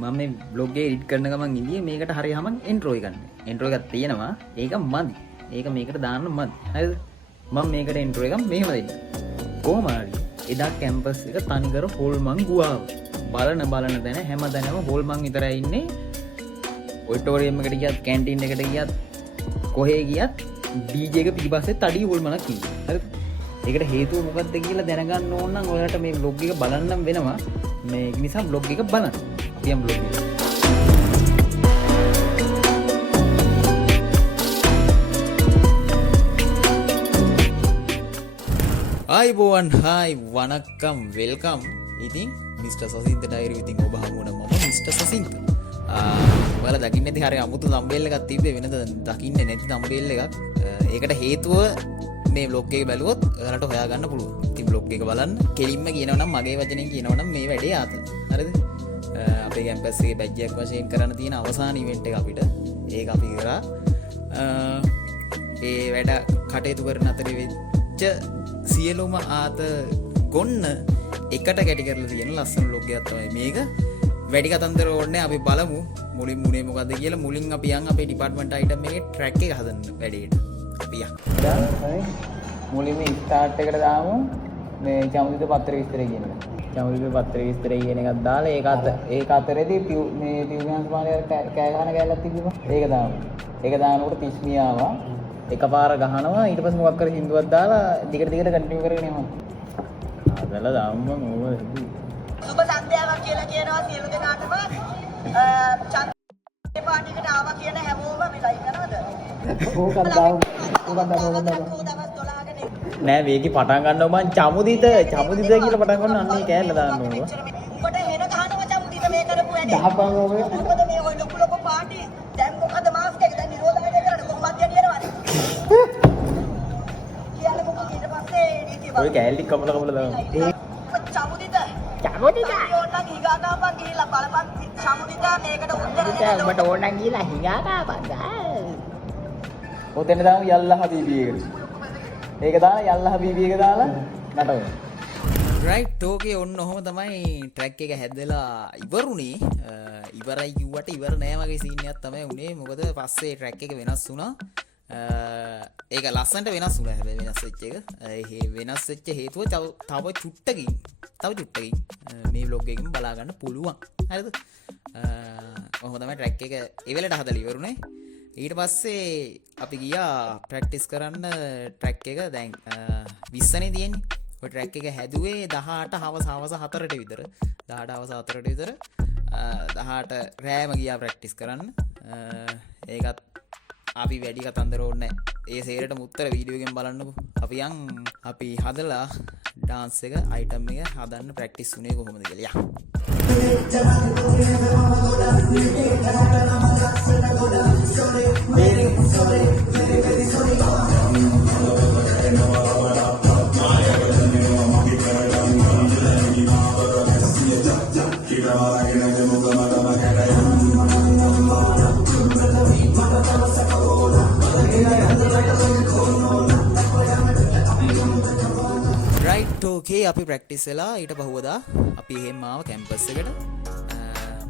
මම මේ බ්ලොග් එක එඩිට් කරන ගමන් ඉන්නේ මේකට හරියම ඉන්ට්‍රෝ එක ගන්න. ඉන්ට්‍රෝ එකක් තියෙනවා. ඒක මදි. ඒක මේකට දාන්න මදි. හරිද? මම මේකට ඉන්ට්‍රෝ එකක් මෙහෙම දෙන්න. කොහොම හරි. එදා කැම්පස් එක තනිකර හොල්මන් ගුවාව. බලන තැන හැමදැනම හොල්මන් විතරයි ඉන්නේ. ඔඩිටෝරියම් එකට ගියත් කැන්ටින් එකට ගියත් කොහේ ගියත් DJ එක පිටිපස්සේ තඩි හොල්මනක් ඉන්නේ. හරිද? ඒකට හේතුව මොකක්ද කියලා දැනගන්න ඕන නම් ඔයාලට මේ vlog එක බලන්න වෙනවා. මේ නිසා vlog එක බලන්න. තියම් vlog එක. ආයිබෝවන් හායි වණක්කම් වෙල්කම්. ඉතින් මිස්ටර් සසින්ත ඩයරි ඉතින් ඔබ හමුවන මම මිස්ටර් සසින්ත. ඔයාලා දකින්න ඇති හරිය අමුතු thumbnail එකක් තිබ්බේ වෙනද දකින්නේ නැති thumbnail එකක්. ඒකට හේතුව මේ vlog එක බැලුවොත් ඔයාලට හොයාගන්න පුළුවන්. ඉතින් vlog එක බලන්න. කෙලින්ම කියනවා නම් මගේ වචනෙන් කියනවා නම් මේ වැඩේ ආත. හරිද? අපේ කැම්පස් එකේ බැජ් එකක් වශයෙන් කරන්න තියෙන අවසාන ඉවෙන්ට් එක අපිට. ඒක අපි කරා. ඒ වැඩ කටයුතු කරන අතරේ වෙච්ච සියලුම ආත ගොන්න එකට කැටි කරලා තියෙන ලස්සන vlog එකක් තමයි මේක. වැඩි කතන්දර ඕනේ අපි බලමු මුලින් මුනේ මොකද්ද කියලා. මුලින් අපි යන් අපේ ඩිපාර්ට්මන්ට් අයිටම් එකේ ට්‍රැක් එක හදන්න වැඩේට. අපි යන්. මුලින්ම ස්ටාර්ට් එකට දාමු මේ චමුදිත පත්‍ර විස්තරය කියන එක. චමුදිත පත්‍ර විස්තරය කියන එකක් දාලා ඒක අතරේදී මේ තියුණාන්ස් මාලේ කෑ ගහන කැලලක් තිබුණා. ඒක දාමු. ඒක දානකොට පිස්මි ආවා. එකපාර ගහනවා ඊට පස්සේ මොකක් කර හින්දුවක් දාලා දිගට කන්ටිනියු කරගෙන යනවා. ආදලා දාමු මම ඕව හිතුවේ. සුබ සන්ධ්‍යාවක් කියලා කියනවා සියලු දෙනාටම චන්දේ පාටිකට ආවා කියන හැමෝම මේ ලයික් කරනවද? ඕකක් දාමු. නෑ මේකේ පටන් ගන්නවා මං චමුදිත කියලා පටන් ගන්න අන්නේ කෑල්ල දාන්න ඕන. උඹට හෙන ගහනවා චමුදිත මේ කරපු වැඩේ. දහපන් ඕක. මොකද මේ ඔය ලොකු පාටි දැන් මොකද මාස්ක් එක දැන් නිරෝධනය කරන්න කොහොමද කියනවද? කියලා මොකද ඊට පස්සේ නීති ඔය කෑල්ලි කපලා දාන්න. චමුදිත ඕනනම් හිගාකාපන් ගිහිල්ලා බලපන් චමුදිත මේකට උත්තර දෙන්න. උඹට ඕන නම් ගිහලා හිගාකාපන් ගා. ඔතෙන් දාමු යල්ලා හබීබි එකට. ඒක දාලා යල්ලා හබීබි එක දාලා නටවන. රයිට් ඕකේ ඔන්න ඔහොම තමයි ට්‍රැක් එක හැදලා ඉවරුනේ. ඉවරයි කිව්වට ඉවර නෑ වගේ සීන් එකක් තමයි උනේ. මොකද පස්සේ ට්‍රැක් එක වෙනස් වුණා. ඒක ලස්සනට වෙනස් වුණා හැබැයි වෙනස් වෙච්ච එක. ඒ වෙනස් වෙච්ච හේතුව තව චුට්ටකින් මේ vlog එකෙන් බලා ගන්න පුළුවන්. හරිද? ඔහොම තමයි ට්‍රැක් එක ඒ වෙලට හදලා ඉවරුනේ. ඊට පස්සේ අපි ගියා ප්‍රැක්ටිස් කරන්න ට්‍රැක් එක දැන් 20නේ තියෙන්නේ. ඔය ට්‍රැක් එක හැදුවේ 18 හවස 4ට විතර. 18 හවස 4ට විතර 18 රෑම ගියා ප්‍රැක්ටිස් කරන්න. ඒකත් අපි වැඩි කතන්දර ඕනේ නැහැ. ඒ සේරටම උත්තර වීඩියෝ එකෙන් බලන්නකෝ. අපි හදලා ඩාන්ස් එක අයිටම් එක හදන්න ප්‍රැක්ටිස් උනේ කොහොමද කියලා. රයිට් ඕකේ අපි ප්‍රැක්ටිස් වෙලා ඊට පහුවදා අපි එහෙම ආව කැම්පස් එකට.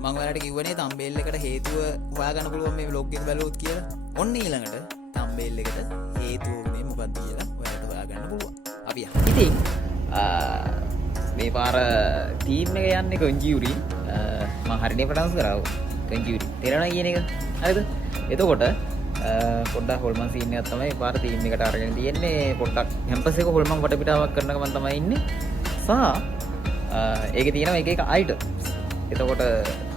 මම ඔයාලට කිව්වනේ තම්බේල් එකට හේතුව හොයාගන්න පුළුවන් මේ vlog එක බලුවොත් කියලා. ඔන්න ඊළඟට තම්බේල් එකට හේතුව මේ මොකක්ද කියලා ඔයාලට හොයාගන්න පුළුවන්. අපි යමු. ඉතින් මේ පාර ටීම් එක යන්නේ කොන්ජියුරි. මම හරියට ප්‍රනවුන්ස් කරාව. කොන්ජියුරි. තේරෙනවා කියන එක. හරිද? එතකොට පොඩ්ඩක් හොල්මන් සීන් එකක් තමයි පාර ටීම් එකට අරගෙන තියෙන්නේ. පොඩ්ඩක් කැම්පස් එක හොල්මන් වටපිටාවක් කරන ගමන් තමයි ඉන්නේ. සහ ඒකේ තියෙනවා එක අයිටම්ස්. එතකොට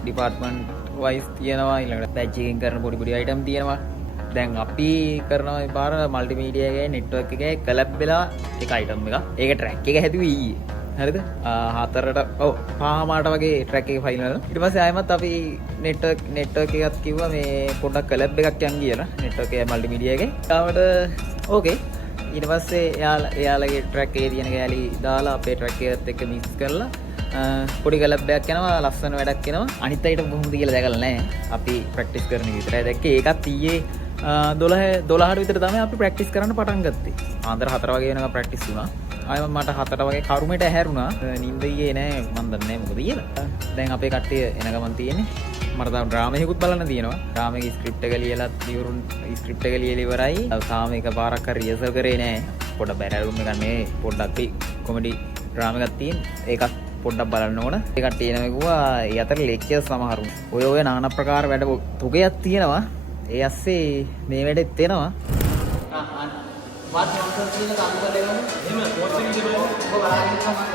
ඩිපාර්ට්මන්ට් වයිස් තියෙනවා ඊළඟට බැච් එකකින් කරන පොඩි අයිටම් තියෙනවා. දැන් අපි කරනවා මේ පාර මල්ටිමීඩියා එකේ නෙට්වර්ක් එකේ කලැබ් වෙලා එක අයිටම් එකක්. ඒක ට්‍රැක් එක හැදුවේ ඊයේ. හරිද? 4ට පහමාට වගේ ට්‍රැක් එක ෆයිනල් වෙනවා. ඊට පස්සේ ආයෙමත් අපි නෙට්වර්ක් එකක් කිව්වා මේ පොඩ්ඩක් කලැබ් එකක් යන් කියලා. නෙට්වර්ක් එකේ මල්ටිමීඩියා එකේ. තාමට ඕකේ. ඊට පස්සේ එයාලගේ ට්‍රැක් එකේ තියෙන ගෑලි දාලා අපේ ට්‍රැක් එකත් එක්ක මික්ස් කරලා පොඩි කලැබ් එකක් යනවා. ලස්සන වැඩක් එනවා. අනිත් අයට කොහොමද කියලා දැකලා නැහැ. අපි ප්‍රැක්ටිස් කරන විතරයි දැක්කේ. ඒකත් ඊයේ 12ට විතර තමයි අපි ප්‍රැක්ටිස් කරන්න පටන් ගත්තේ. ආන්දර 4 වගේ වෙනකම් ප්‍රැක්ටිස් වුණා. ආයෙ මට 7ට වගේ කරුමෙට ඇහැරුණා. නිින්ද ගියේ නෑ මම දන්නේ නෑ මොකද කියලා. දැන් අපේ කට්ටිය එන ගමන් තියෙන්නේ. මට තාම ඩ්‍රාමා එකකුත් බලන්න තියෙනවා. ඩ්‍රාමා එකේ ස්ක්‍රිප්ට් එක ලියලත් ස්ක්‍රිප්ට් එක ලියලා ඉවරයි. තාම එකපාරක් හරි රිහර්සල් කරේ නෑ. පොඩ්ඩක් බැලුම් එකක් මේ පොඩ්ඩක් කොමඩි ඩ්‍රාමා එකක් තියෙන. ඒකත් පොඩ්ඩක් බලන්න ඕන. ඒ කට්ටිය එනවා කිව්වා ඒ අතර ලෙක්චර්ස් සමහරු. ඔය নানা ප්‍රකාර වැඩ තුගයක් තියෙනවා. ඒ ඇස්සේ මේ වැඩෙත් එනවා. වත් මොන්සර් කියන කම්පල එනවා. එහෙම වොචින් දෙනවා. ඔබ බලන්න තමයි.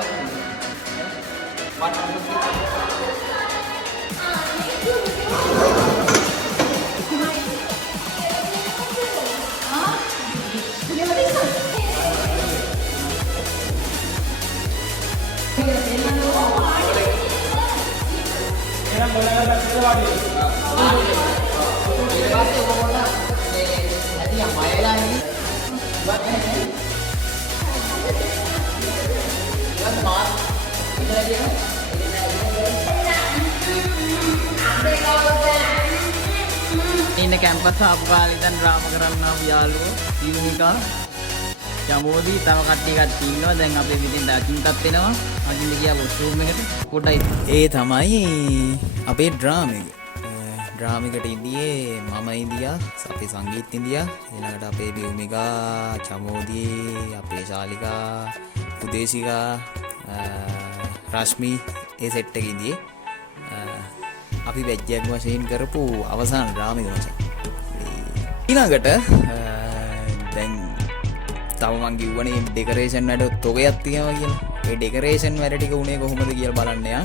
වත් ඉන්න කැම්පස් ආපු කාලේ ඉඳන් ඩ්‍රාමා කරන්න ආපු යාළුවෝ දීපුනිකා යමෝදී තව කට්ටියක් ඉන්නවා. දැන් අපේ පිටින් දකින්නත් එනවා. අකින්න ගියා වොෂ්රූම් එකට පොඩ්ඩයි. ඒ තමයි අපේ ඩ්‍රාමා එක. ඩ්‍රාමා එකට ඉඳියේ මම ඉඳියා, අපේ සංගීත් ඉඳියා, ඊළඟට අපේ බියුමිකා, චමෝදී, අපේ ශාලිකා, උදේශිකා, රශ්මි ඒ සෙට් එකේ ඉඳියේ. අපි වැජ්ජයක් වශයෙන් කරපු අවසාන ඩ්‍රාමා එක මචං. ඊළඟට දැන් තව මං කිව්වනේ ඩෙකරේෂන් වැඩ තොගයක් තියෙනවා කියලා. ඒ ඩෙකරේෂන් වැඩ ටික උනේ කොහොමද කියලා බලන්න යා.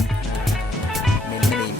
මෙන්න මේ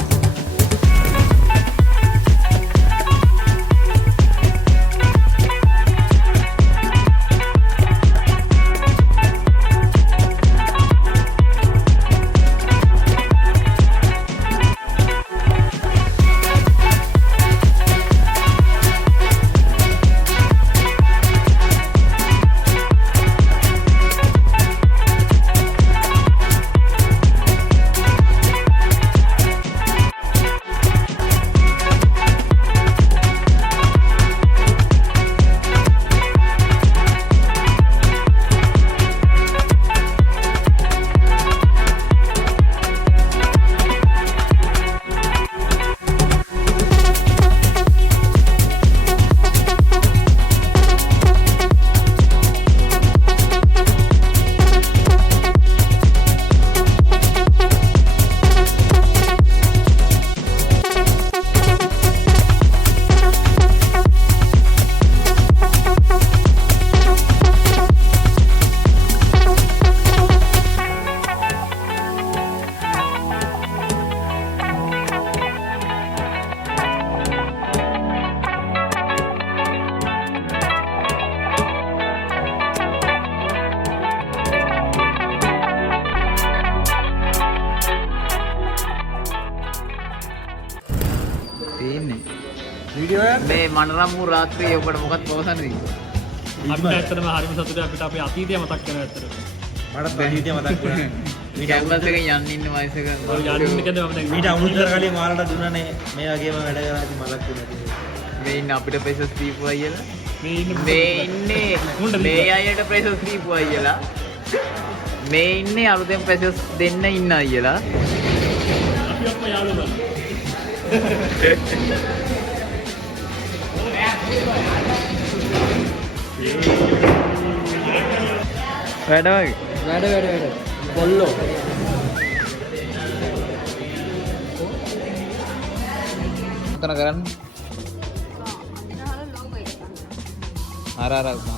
මේ මනරම්මු රාත්‍රියේ ඔබට මොකක්ද පවසන්නේ? අපිට ඇත්තටම හරිම සතුටුයි අපිට අපේ අතීතය මතක් වෙනවා ඇත්තටම. මටත් අතීතය මතක් වුණා. කැම්පස් එකේ යන්න ඉන්න වයසක යන්න කද මම දැන් මීට අවුරුද්දකට කලින් ඔයාලට දුන්නනේ මේ වගේම වැඩ කරලා ඉතින් මතක් වුණා. මේ ඉන්න අපිට ප්‍රෙසස් දීපු අයියලා. මේ ඉන්නේ මේ අයියට ප්‍රෙසස් දීපු අයියලා. මේ ඉන්නේ අලුතෙන් ප්‍රෙසස් දෙන්න ඉන්න අයියලා. අපි ඔක්කොම යාළුවෝ. වැඩ වගේ. කොල්ලෝ. මොකද කරන්නේ?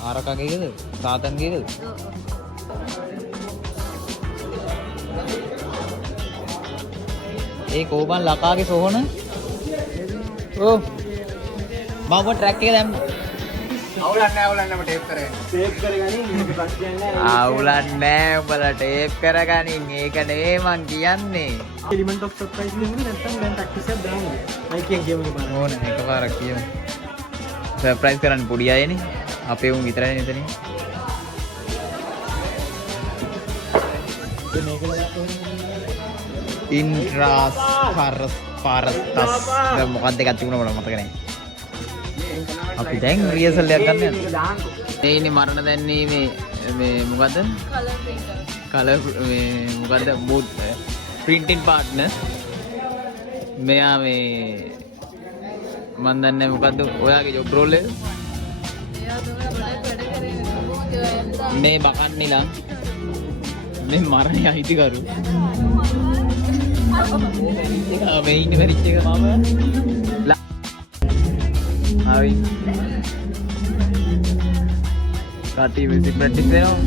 ආරකාගේද? සාතන්ගේද? ඒ කෝබන් ලකාගේ සොහන? ඔව්. මම ට්‍රැක් එක දැම්මා. අවුලන්නේ ටේප් කරගෙන. සේව් කරගනින් මේක ප්‍රශ්නයක් නෑ. අවුලන්නේ උඹලා ටේප් කරගනින්. ඒක නෙවෙයි මං කියන්නේ. එලිමන්ට් ඔෆ් සර්ප්‍රයිස් නෙමෙයි නැත්තම් දැන් ප්‍රැක්ටිස් එකක් දාන්න. මයික් එකෙන් කියමු බලන්න. ඕනේ එකපාරක් කියමු. සර්ප්‍රයිස් කරන්න පොඩි අයනේ. අපේ උන් විතරනේ එතනින්. ඉන්ට්‍රාස් පාරස්තස් දැන් මොකක්ද එකක් තිබුණා මට මතක නැහැ. අපි දැන් රියසල් එකක් ගන්න යනවා. ඒ ඉන්නේ මරණ දැන්නේ මේ මොකද්ද? කලර් මේ මොකද්ද? Mood printing partner. මෙයා මේ මන් දන්නේ මොකද්ද ඔයාගේ ජොබ් රෝල් එක? මේ බකන්නිලා මේ මරණේ අයිතිකරු. මේ ඉන්නේ මැරිච් එක මම. හරි. කාටි විසි ප්‍රැක්ටිස් වෙනවා.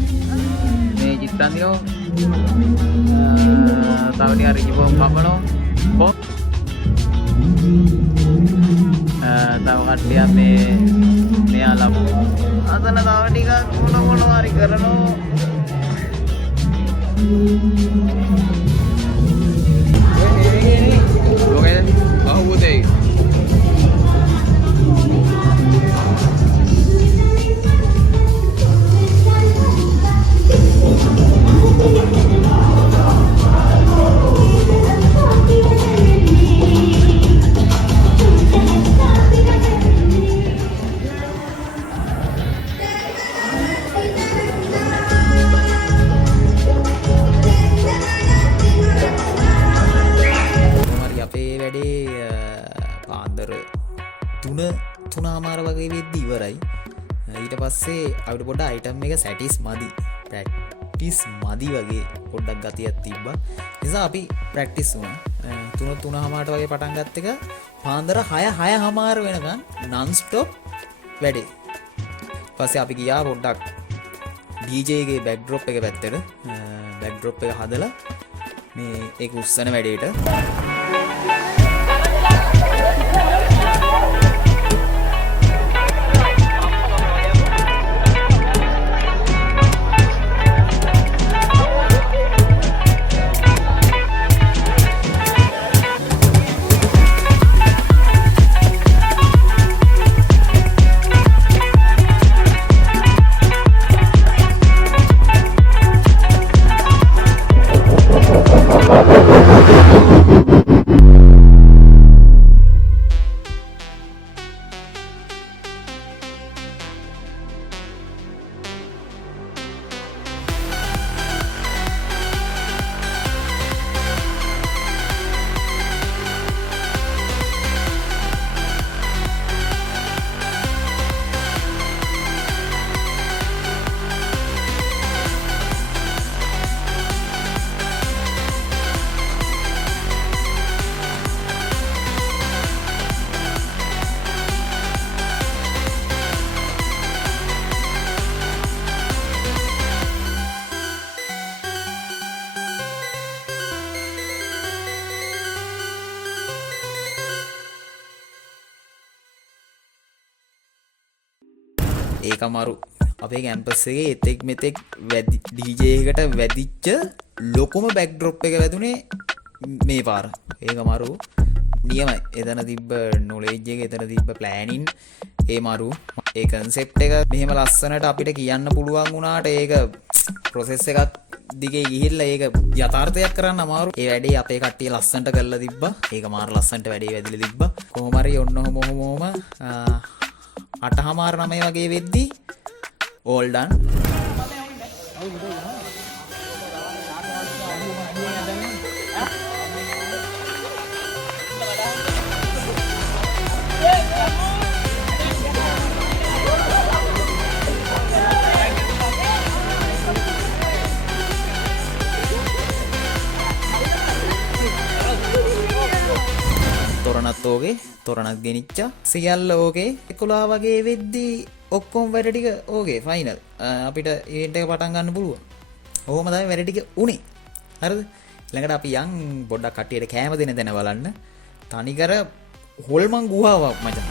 මේ චිත්‍රන් දිනෝ. තව ටික හරි කිව්වම කපනවා. තව කට්ටියක් මෙයාලා අතන තව ටිකක් මොන හරි කරනවා. මොකද? බහුවදේ. තුනමාර වගේ වෙද්දි ඉවරයි. ඊට පස්සේ අපිට පොඩ්ඩක් අයිටම් එක සැටිස් මදි. ප්‍රැක්ටිස් මදි වගේ පොඩ්ඩක් ගතියක් තිබ්බා. නිසා අපි ප්‍රැක්ටිස් වුණා. 3:30 වගේ පටන් ගත්ත එක පාන්දර 6:30 වෙනකන් non stop වැඩේ. ඊපස්සේ අපි ගියා පොඩ්ඩක් DJ ගේ backdrop එක පැත්තට. backdrop එක හදලා මේ ඒක උස්සන වැඩේට ඒක අමාරු. අපේ කැම්පස් එකේ එතෙක් මෙතෙක් DJ එකට වැදිච්ච ලොකුම බෑක්ඩ්‍රොප් එක වැදුනේ මේ පාර. ඒක අමාරු. නියමයි. එතන තිබ්බ නොලෙජ් එක, එතන තිබ්බ ප්ලෑනින් ඒ මාරු. ඒ කන්සෙප්ට් එක මෙහෙම ලස්සනට අපිට කියන්න පුළුවන් වුණාට ඒක ප්‍රොසෙස් එකක් දිගේ ගිහිල්ලා ඒක යථාර්ථයක් කරන්න අමාරු. ඒ වැඩේ අපේ කට්ටිය ලස්සනට කරලා තිබ්බා. ඒක මාර ලස්සනට වැඩේ වැදිලා තිබ්බා. කොහොම හරි ඔන්නෝම 8:09 වගේ වෙද්දි all done. තොරණත් ඕගේ තොරණත් ගෙනිච්චා සියල්ල ඕගේ 11 වගේ වෙද්දී ඔක්කොම වැඩ ටික ඕගේ ෆයිනල් අපිට ඉවෙන්ට් එක පටන් ගන්න පුළුවන්. ඔහොම තමයි වැඩ ටික උනේ. හරිද? ළඟට අපි යන් පොඩ්ඩක් කට්ටියට කැම දෙන තැන බලන්න. තනිකර හොල්මන් ගුහාවක් මචං.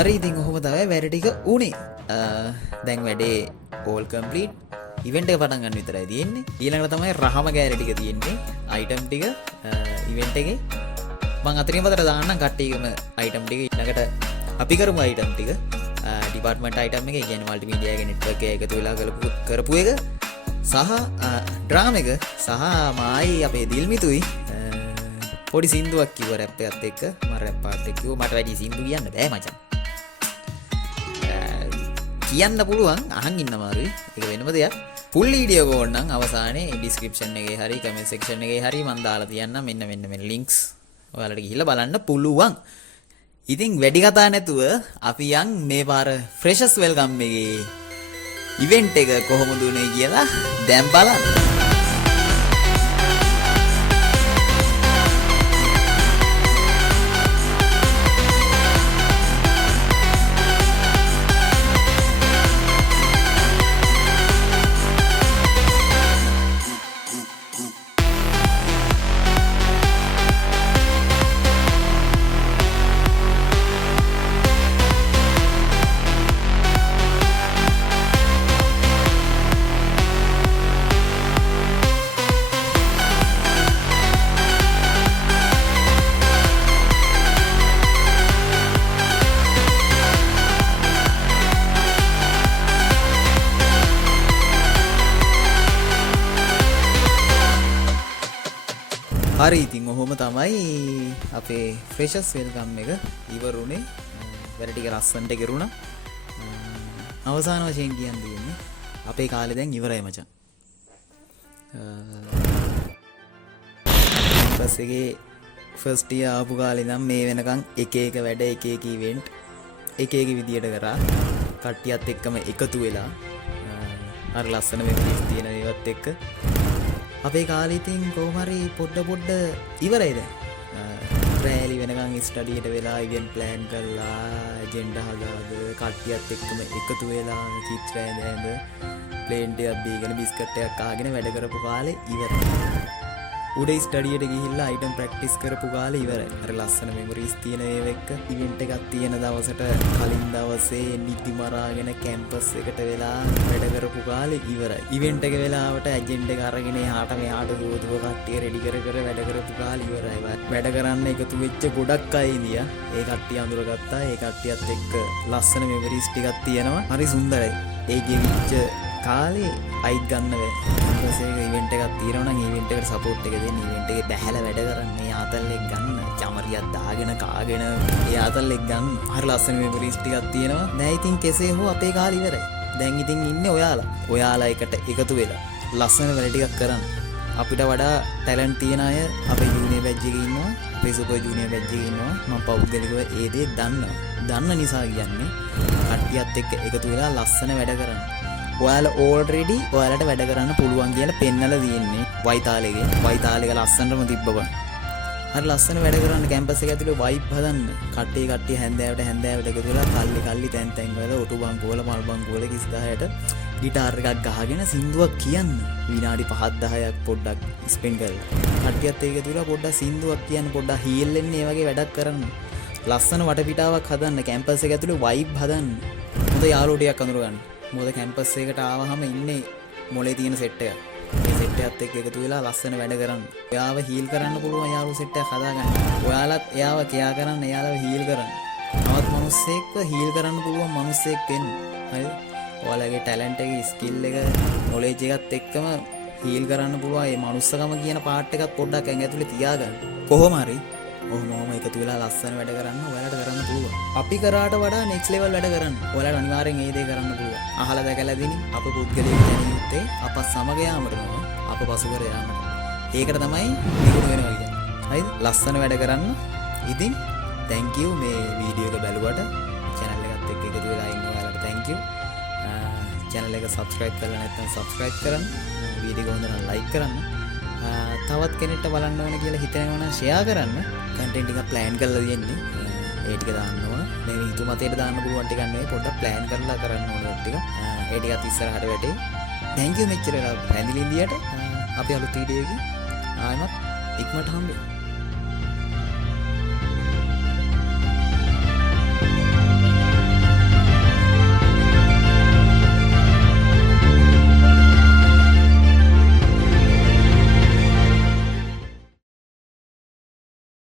හරි ඉතින් ඔහොම තමයි වැඩ ටික උනේ. දැන් වැඩේ all complete. ඉවෙන්ට් එක පටන් ගන්න විතරයි තියෙන්නේ. ඊළඟට තමයි රහම ගෑරි ටික තියෙන්නේ. අයිටම් ටික ඉවෙන්ට් එකේ මම අතරින් පතර දාන්නම් කට්ටියකම අයිටම් ටික. ඊළඟට අපි කරමු අයිටම් ටික. ඩිපාර්ට්මන්ට් අයිටම් එක කියන්නේ මල්ටිමීඩියා ගේ නෙට්වර්ක් එක එකතු වෙලා කරපු එක සහ ඩ්‍රාම එක සහ මායි අපේ දිල්මිතුයි පොඩි සින්දුවක් කිව්ව රැප් එකත් එක්ක මම රැප් පාට් එක කිව්වා. මට වැඩි සින්දු කියන්න බෑ මචං. කියන්න පුළුවන් අහන් ඉන්න අමාරුයි. ඒක වෙනම දෙයක්. ෆුල් වීඩියෝ එක ඕන නම් අවසානයේ ඩිස්ක්‍රිප්ෂන් එකේ හරි කමෙන්ට් සෙක්ෂන් එකේ හරි මම දාලා තියන්නම්. මෙන්න ලින්ක්ස් ඔයාලට ගිහිල්ලා බලන්න පුළුවන්. ඉතින් වැඩි කතා නැතුව අපි යන් මේ පාර ෆ්‍රෙෂර්ස් වෙල්කම් එකේ ඉවෙන්ට් එක කොහොමද උනේ කියලා දැන් බලන්න. හරි ඉතින් ඔහොම තමයි අපේ ෆ්‍රෙෂර්ස් වෙල්කම් එක ඉවරුනේ. වැඩ ටික ලස්සනට කෙරුණා. අවසාන වශයෙන් කියන්න දෙන්නේ අපේ කාලේ දැන් ඉවරයි මචං. ඊපස්සේ ෆස්ට් ඉයර් ආපු කාලේ නම් මේ වෙනකන් එක එක වැඩ එක එක ඉවෙන්ට් එක එක විදියට කරා. කට්ටියත් එක්කම එකතු වෙලා අර ලස්සන මෙමරිස් තියෙන ඒවත් එක්ක අපේ කාලේ ඉතින් කොහොම හරි පොඩ ඉවරයි දැන්. රෑලි වෙනකන් ස්ටඩියට වෙලා ඉවෙන්ට් ප්ලෑන් කරලා ඇජෙන්ඩා හදාගෙන කට්ටියත් එක්කම එකතු වෙලා චිත්‍ර ඇඳ ප්ලේන් ටිකක් දීගෙන බිස්කට් එකක් කාගෙන වැඩ කරපු කාලේ ඉවරයි. උඩ ස්ටඩියට ගිහිල්ලා අයිටම් ප්‍රැක්ටිස් කරපු කාලේ ඉවරයි. අර ලස්සන මෙමරිස් තියෙන ඒව එක්ක ඉවෙන්ට් එකක් තියෙන දවසට කලින් දවසේ නිදි මරාගෙන කැම්පස් එකට වෙලා වැඩ කරපු කාලේ ඉවරයි. ඉවෙන්ට් එක වෙලාවට ඇජෙන්ඩා එක අරගෙන එහාට මෙහාට දුවදුව කට්ටිය රෙඩි කර වැඩ කරපු කාලේ ඉවරයි. වැඩ කරන්න එකතු වෙච්ච ගොඩක් අය ඉඳියා. ඒ කට්ටිය අඳුරගත්තා. ඒ කට්ටියත් එක්ක ලස්සන මෙමරිස් ටිකක් තියෙනවා. හරි සුන්දරයි. ඒ ගෙවිච්ච කාලේ අයිත් ගන්න බෑ. ඊපස්සේ ඉවෙන්ට් එකක් තියෙනවා නම් ඉවෙන්ට් එකට සපෝට් එක දෙන්න. ඉවෙන්ට් එකේ බැහැලා වැඩ කරන්න. මේ ආතල්ලෙක් ගන්න. චමරියක් දාගෙන කාගෙන ඒ ආතල්ලෙක් ගන්න. හරි ලස්සන මෙමරිස් ටිකක් තියෙනවා. දැන් ඉතින් කෙසේ හෝ අපේ කාලේ ඉවරයි. දැන් ඉතින් ඉන්නේ ඔයාලා. ඔයාලා එකට එකතු වෙලා ලස්සන වැඩ ටිකක් කරන්න. අපිට වඩා ටැලන්ට් තියෙන අය අපේ ජූනියර් බැච් එකේ ඉන්නවා. අපේ සුපර් ජූනියර් බැච් එකේ ඉන්නවා. මම පෞද්ගලිකව ඒ දේ දන්නවා. දන්න නිසා කියන්නේ කට්ටියත් එක්ක එකතු වෙලා ලස්සන වැඩ කරන්න. ඔයාලා ඕල්රෙඩි ඔයාලට වැඩ කරන්න පුළුවන් කියලා පෙන්නලා තියෙන්නේ වයිතාලේගේ. වයිතාලේක ලස්සනටම තිබ්බබන්. හරි ලස්සන වැඩ කරන්න කැම්පස් එක ඇතුලේ වයිබ් හදන්න. කට්ටිය හැන්දෑවට එකතු වෙලා කල්ලි තැන් වල ඔටු බංකු වල මල් බංකු වල 30000ට ගිටාර් එකක් ගහගෙන සින්දුවක් කියන්න. විනාඩි 5-10ක් පොඩ්ඩක් ස්පෙන්ඩ් කරලා. කට්ටියත් ඒක තුලා පොඩ්ඩක් සින්දුවක් කියන්න පොඩ්ඩක් හීල් වෙන්න ඒ වගේ වැඩක් කරන්න. ලස්සන වටපිටාවක් හදන්න කැම්පස් එක ඇතුලේ වයිබ් හදන්න. හොඳ යාළුවෝ ටිකක් අඳුර ගන්න. මොකද කැම්පස් එකට ආවහම ඉන්නේ මොලේ තියෙන සෙට් එක. මේ සෙට් එකත් එක්ක එකතු වෙලා ලස්සන වැඩ කරන්න. එයාව හීල් කරන්න පුළුවන් යාළුවෝ සෙට් එකක් හදාගන්න. ඔයාලත් එයාව කෙයා කරන්න, එයාලව හීල් කරන්න. තවත් මිනිස්සෙක්ව හීල් කරන්න පුළුවන් මිනිස්සෙක් වෙන්න. හරිද? ඔයාලගේ ටැලන්ට් එක, ස්කිල් එක, නොලෙජ් එකත් එක්කම හීල් කරන්න පුළුවන්. මේ මනුස්සකම කියන පාර්ට් එකත් පොඩ්ඩක් ඇඟ ඇතුලේ තියාගන්න. කොහොම හරි ඔහොම එකතු වෙලා ලස්සන වැඩ කරන්න ඔයාලට කරන්න පුළුවන්. අපි කරාට වඩා නෙක්ස්ට් ලෙවල් වැඩ කරන්න. ඔයාලට අනිවාර්යෙන් ඒ දේ කරන්න පුළුවන්. අහලා දැකලා දිනි අප පුද්ගලයෙක් දැනියුත්තේ අප සමග යාමට නෝ අප පසු කර යාමට. ඒකට තමයි නිකුත් වෙනවා කියන්නේ. හරිද? ලස්සන වැඩ කරන්න. ඉතින් thank you මේ වීඩියෝ එක බැලුවට. channel එකත් එක්ක එකතු වෙලා ඉන්න ඔයාලට thank you. channel එක subscribe කරලා නැත්නම් subscribe කරන්න. වීඩියෝ එක හොඳ නම් like කරන්න. තවත් කෙනෙක්ට බලන්න ඕන කියලා හිතනවා නම් share කරන්න. content එක plan කරලා තියෙන්නේ. ඒ ටික දාන්න ඕන. මේ හිතු මතයට දාන්න පුළුවන් ටිකක් නෙවෙයි පොඩ්ඩක් plan කරලා කරන්න ඕන ටික. ඒ ටිකත් ඉස්සරහට වැටේ. thank you මෙච්චර රැඳිලි ඉන්දියට. අපි අලුත් වීඩියෝ එකකින් ආයෙමත් ඉක්මනට හම්බෙමු.